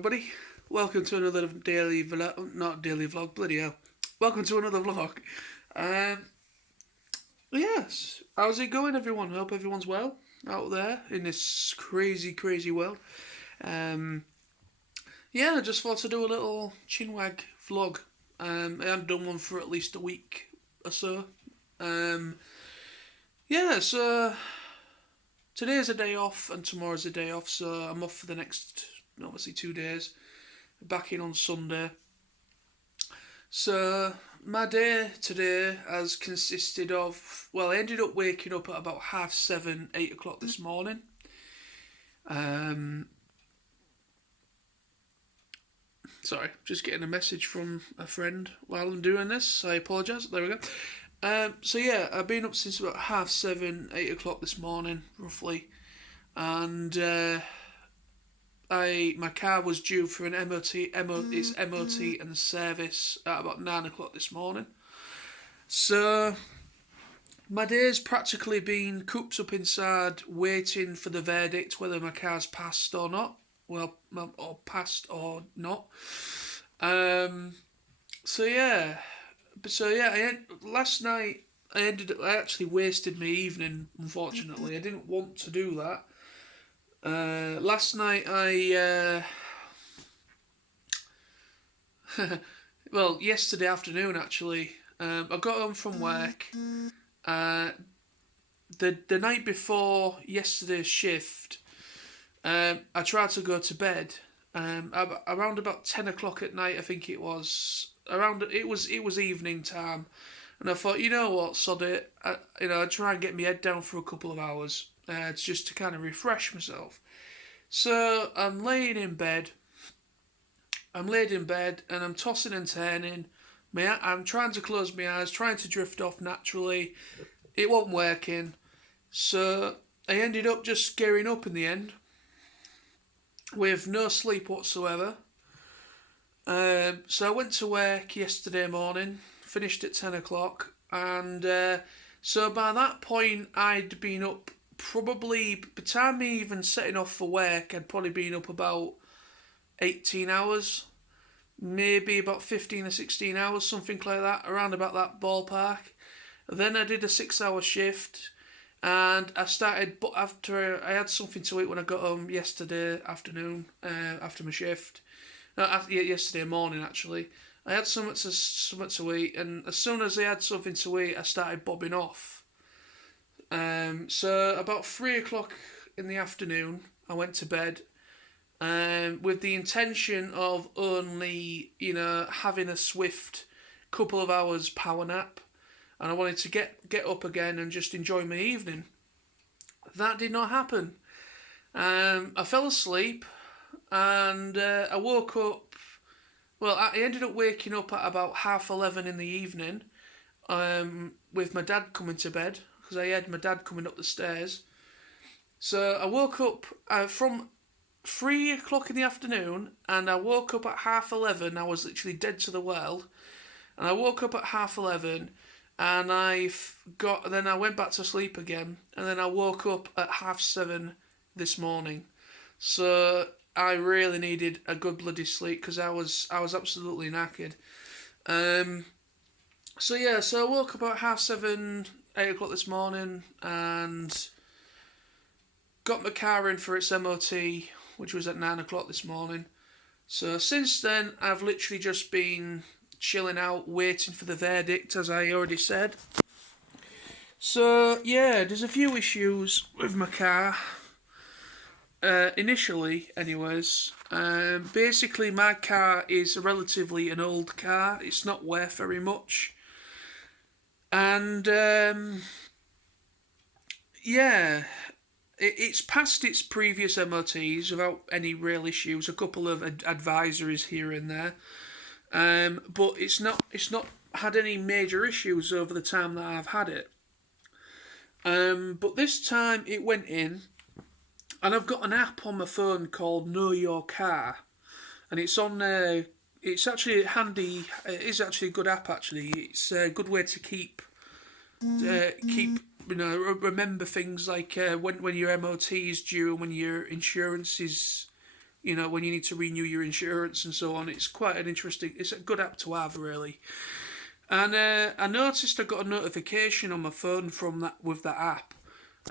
everybody. Welcome to another daily vlog. Not daily vlog, bloody hell. Welcome to another vlog. Um, yes. How's it going, everyone? Hope everyone's well out there in this crazy, crazy world. Um, yeah, I just thought to do a little chinwag vlog. I haven't done one for at least a week or so. Um, yeah, so today's a day off and tomorrow's a day off, so I'm off for the next, obviously, 2 days. Back in on Sunday. So my day today has consisted of, well, I ended up waking up at about 7:30, 8 o'clock this morning. Um, Sorry, just getting a message from a friend while I'm doing this. I apologise. There we go. So yeah, I've been up since about 7:30, 8 o'clock this morning, roughly, and my car was due for an its MOT and service at about 9 o'clock this morning. So my day's practically been cooped up inside, waiting for the verdict whether my car's passed or not. Well, or passed or not. Um, last night I actually wasted my evening. Unfortunately, I didn't want to do that. Last night well, yesterday afternoon actually, I got home from work. Uh, the night before yesterday's shift, I tried to go to bed. Around about 10 o'clock at night, I think it was. It was evening time, and I thought, you know what, sod it. I'd try and get my head down for a couple of hours, just to kind of refresh myself. So I'm laying in bed. I'm laid in bed and I'm tossing and turning. I'm trying to close my eyes, trying to drift off naturally. It wasn't working. So I ended up just gearing up in the end with no sleep whatsoever. So I went to work yesterday morning, finished at 10 o'clock, and so by that point I'd been up probably, by the time me even setting off for work, I'd probably been up about 18 hours, maybe about 15 or 16 hours, something like that, around about that ballpark. Then I did a 6 hour shift, and I started, but after I had something to eat when I got home yesterday afternoon, after my shift. No, yesterday morning actually. I had something to eat, and as soon as I had something to eat, I started bobbing off. So about 3 o'clock in the afternoon, I went to bed, with the intention of only, having a swift couple of hours power nap, and I wanted to get up again and just enjoy my evening. That did not happen. I fell asleep, and I woke up. Well, I ended up waking up at about 11:30 in the evening, with my dad coming to bed, because I heard my dad coming up the stairs. So I woke up from 3 o'clock in the afternoon, and I woke up at 11:30. I was literally dead to the world, and I woke up at 11:30, and then I went back to sleep again, and then I woke up at 7:30 this morning. So I really needed a good bloody sleep because I was absolutely knackered. So I woke up at 7:30, 8 o'clock this morning, and got my car in for its MOT, which was at 9 o'clock this morning. So since then, I've literally just been chilling out, waiting for the verdict, as I already said. So yeah, there's a few issues with my car. Initially, anyways, basically my car is relatively an old car. It's not worth very much, and yeah, it's passed its previous MOTs without any real issues. A couple of advisories here and there, but it's not had any major issues over the time that I've had it. But this time it went in, and I've got an app on my phone called Know Your Car, and it's on. It's actually handy. It is actually a good app. Actually, it's a good way to keep remember things like when your MOT is due and when your insurance is you know, when you need to renew your insurance and so on. It's quite an interesting, it's a good app to have, really. And I noticed I got a notification on my phone from that with that app.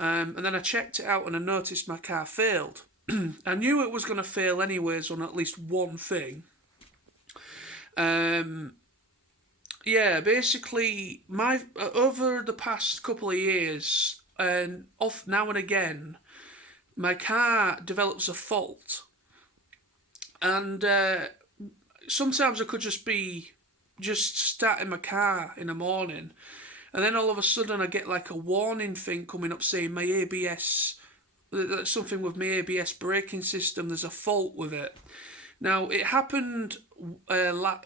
And then I checked it out and I noticed my car failed. I knew it was going to fail anyways on at least one thing. Yeah, basically, my over the past couple of years, and off now and again, my car develops a fault, and sometimes I could just be just starting my car in the morning, and then all of a sudden I get like a warning thing coming up saying my ABS, something with my ABS braking system. There's a fault with it. Now it happened. A little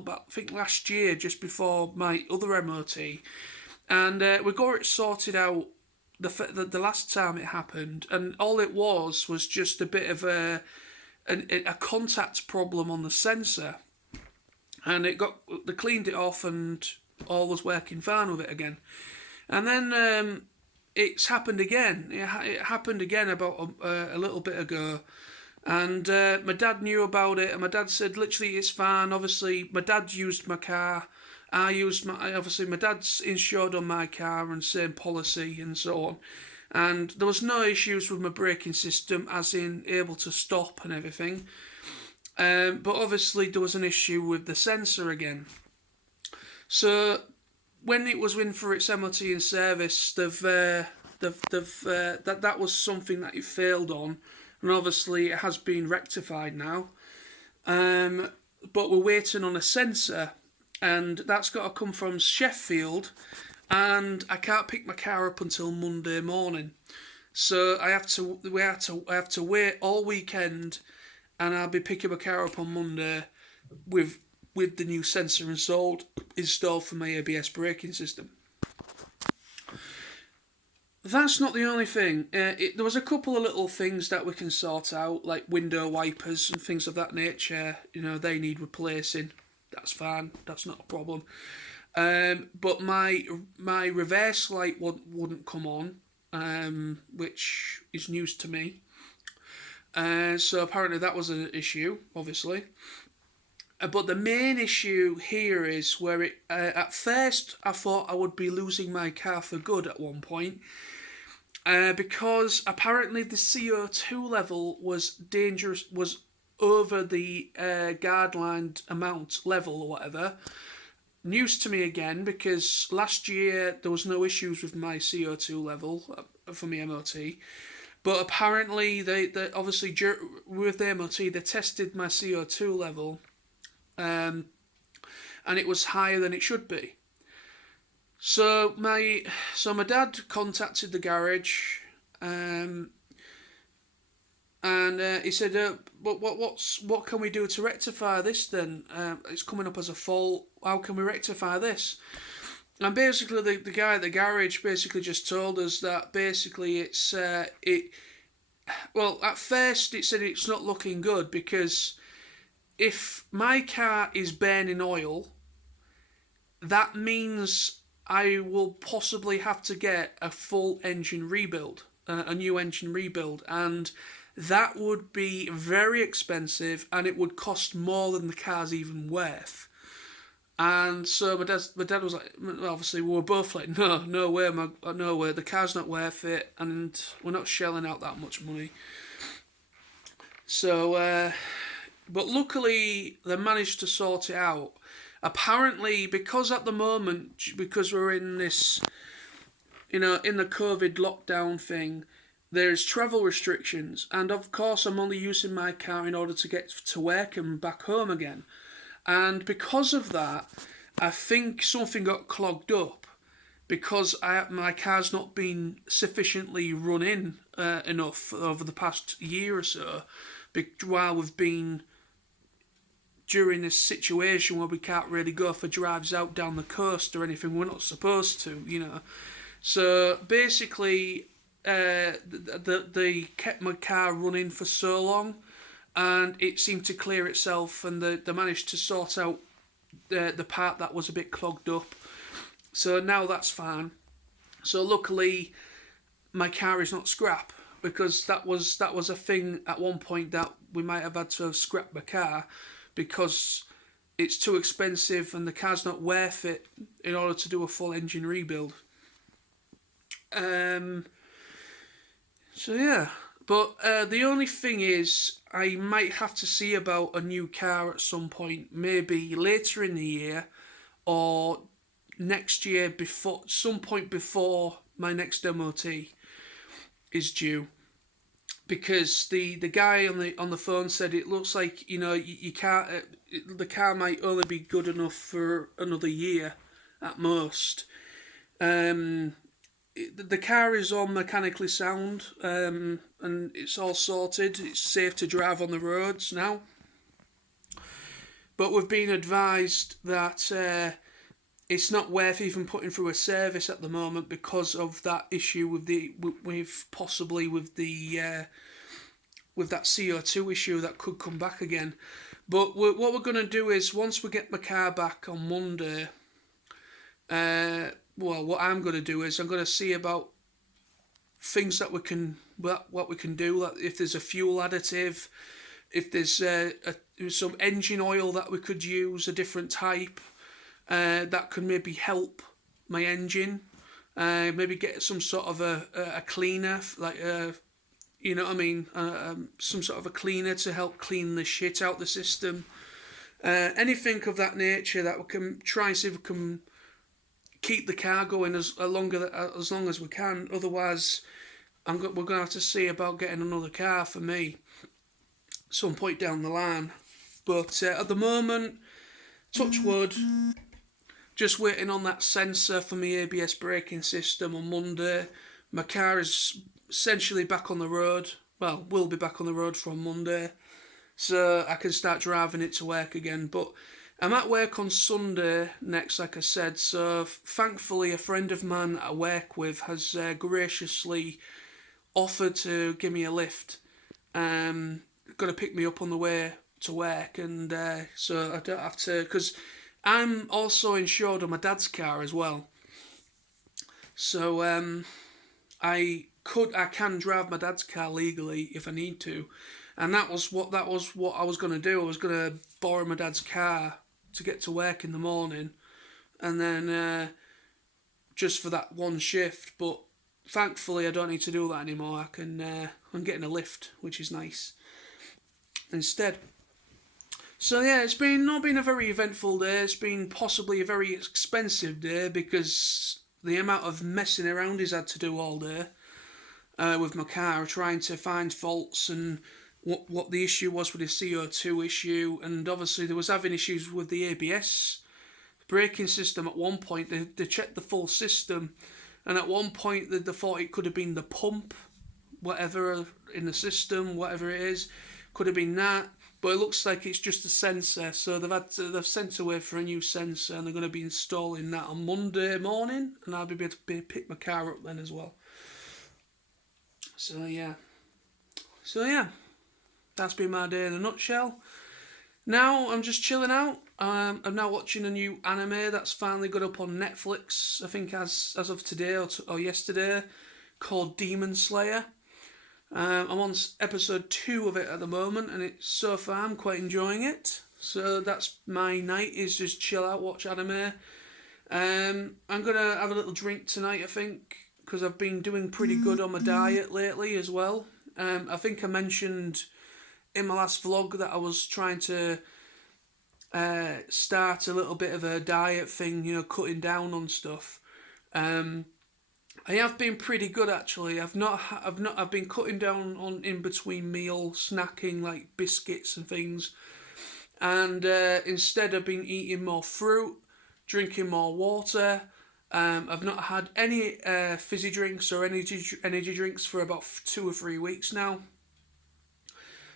bit, I think, last year, just before my other MOT, and we got it sorted out the last time it happened, and all it was just a bit of a contact problem on the sensor, and they cleaned it off and all was working fine with it again, and then it's happened again. It happened again about a little bit ago. And my dad knew about it, and my dad said, literally, it's fine. Obviously, my dad used my car. Obviously, my dad's insured on my car and same policy and so on. And there was no issues with my braking system, as in able to stop and everything. But obviously, there was an issue with the sensor again. So when it was in for its MOT and service, that was something that it failed on. And obviously it has been rectified now. But we're waiting on a sensor, and that's got to come from Sheffield, and I can't pick my car up until Monday morning. So I have to wait all weekend, and I'll be picking my car up on Monday with the new sensor installed for my ABS braking system. That's not the only thing. There was a couple of little things that we can sort out, like window wipers and things of that nature. You know, they need replacing. That's fine. That's not a problem. But my reverse light wouldn't come on, which is news to me. So apparently that was an issue, obviously. But the main issue here is where at first I thought I would be losing my car for good at one point. Because apparently the CO2 level was dangerous, was over the guideline amount level or whatever. News to me again, because last year there was no issues with my CO2 level for my MOT. But apparently they obviously with the MOT they tested my CO2 level, and it was higher than it should be. So my dad contacted the garage, and he said, what can we do to rectify this then? It's coming up as a fault. How can we rectify this? And basically the guy at the garage basically just told us that basically it's well, at first it said it's not looking good, because if my car is burning oil, that means I will possibly have to get a full engine rebuild, a new engine rebuild, and that would be very expensive, and it would cost more than the car's even worth. And so my dad was like, obviously we were both like, no way, the car's not worth it, and we're not shelling out that much money. So, but luckily they managed to sort it out. Apparently, because at the moment, because we're in this, in the COVID lockdown thing, there's travel restrictions, and of course I'm only using my car in order to get to work and back home again. And because of that, I think something got clogged up, because my car's not been sufficiently run in enough over the past year or so, while we've been during this situation where we can't really go for drives out down the coast or anything. We're not supposed to, So basically, they kept my car running for so long, and it seemed to clear itself, and they managed to sort out the part that was a bit clogged up. So now that's fine. So luckily, my car is not scrap, because that was a thing at one point that we might have had to have scrapped the car because it's too expensive and the car's not worth it in order to do a full engine rebuild. So yeah, but the only thing is I might have to see about a new car at some point, maybe later in the year or next year, before some point before my next MOT is due, because the guy on the phone said it looks like you can't the car might only be good enough for another year at most. The car is all mechanically sound, and it's all sorted. It's safe to drive on the roads now. But we've been advised that it's not worth even putting through a service at the moment because of that issue with that CO2 issue that could come back again. But what we're going to do is, once we get my car back on Monday, what I'm going to do is I'm going to see about things that we can do. Like if there's a fuel additive, if there's some engine oil that we could use, a different type that could maybe help my engine. Maybe get some sort of a cleaner, like you know what I mean, some sort of a cleaner to help clean the shit out the system. Anything of that nature that we can try and see if we can keep the car going as long as we can. Otherwise, we're going to have to see about getting another car for me some point down the line. But at the moment, touch wood, just waiting on that sensor for my ABS braking system on Monday. My car is essentially back on the road. Well, will be back on the road from Monday, so I can start driving it to work again. But I'm at work on Sunday next, like I said, so thankfully a friend of mine I work with has graciously offered to give me a lift. Going to pick me up on the way to work, and so I don't have to, because I'm also insured on my dad's car as well. So I can drive my dad's car legally if I need to, and that was what I was going to do. I was going to borrow my dad's car to get to work in the morning, and then just for that one shift. But thankfully, I don't need to do that anymore. I'm getting a lift, which is nice instead. So yeah, it's not been a very eventful day. It's been possibly a very expensive day because the amount of messing around he's had to do all day with my car, trying to find faults and what the issue was with the CO2 issue, and obviously there was having issues with the ABS braking system at one point. They checked the full system, and at one point they thought it could have been the pump, whatever in the system, whatever it is, could have been that. But it looks like it's just a sensor, so they've sent away for a new sensor, and they're going to be installing that on Monday morning, and I'll be able to pick my car up then as well. So yeah, that's been my day in a nutshell. Now I'm just chilling out. I'm now watching a new anime that's finally got up on Netflix, I think as of today or yesterday, called Demon Slayer. I'm on episode 2 of it at the moment, and so far I'm quite enjoying it. So that's my night, is just chill out, watch anime. I'm gonna have a little drink tonight, I think, because I've been doing pretty good on my diet lately as well. I think I mentioned in my last vlog that I was trying to start a little bit of a diet thing, cutting down on stuff. I have been pretty good actually. I've been cutting down on in between meal snacking, like biscuits and things, and instead I've been eating more fruit, drinking more water. I've not had any fizzy drinks or energy drinks for about 2 or 3 weeks now.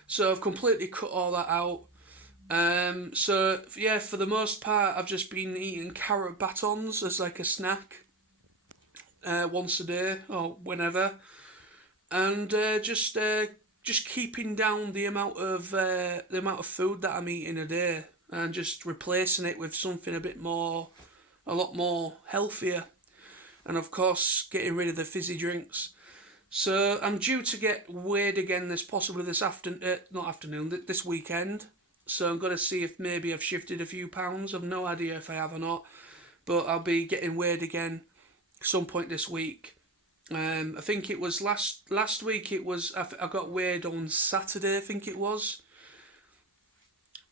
So I've completely cut all that out. So yeah, for the most part, I've just been eating carrot batons as like a snack. Once a day or whenever, and just keeping down the amount of food that I'm eating a day, and just replacing it with something a lot more healthier, and of course getting rid of the fizzy drinks. So I'm due to get weighed again possibly this this weekend. So I'm going to see if maybe I've shifted a few pounds. I've no idea if I have or not, but I'll be getting weighed again some point this week. I think it was last week. I got weighed on Saturday, I think it was.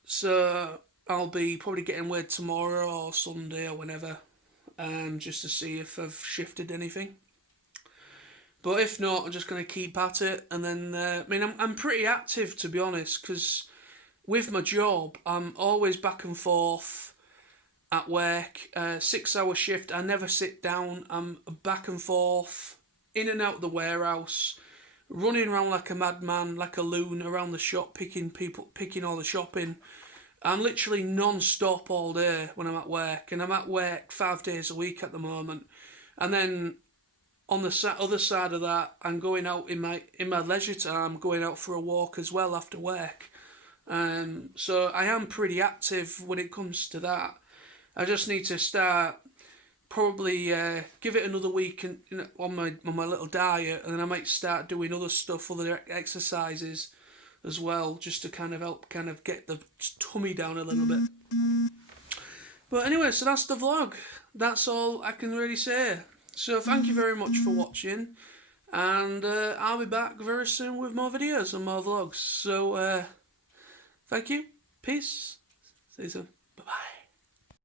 So I'll be probably getting weighed tomorrow or Sunday or whenever, just to see if I've shifted anything. But if not, I'm just going to keep at it. And then, I'm pretty active, to be honest, because with my job, I'm always back and forth at work. 6 hour shift, I never sit down. I'm back and forth, in and out the warehouse, running around like a madman, like a loon around the shop, picking all the shopping. I'm literally non-stop all day when I'm at work. And I'm at work 5 days a week at the moment. And then on the other side of that, I'm going out in my leisure time, going out for a walk as well after work. So I am pretty active when it comes to that. I just need to start probably give it another week on my little diet, and then I might start doing other stuff, other exercises as well, just to kind of help get the tummy down a little bit. But anyway, so that's the vlog. That's all I can really say. So thank you very much for watching, and I'll be back very soon with more videos and more vlogs. So thank you, peace, see you soon, bye bye.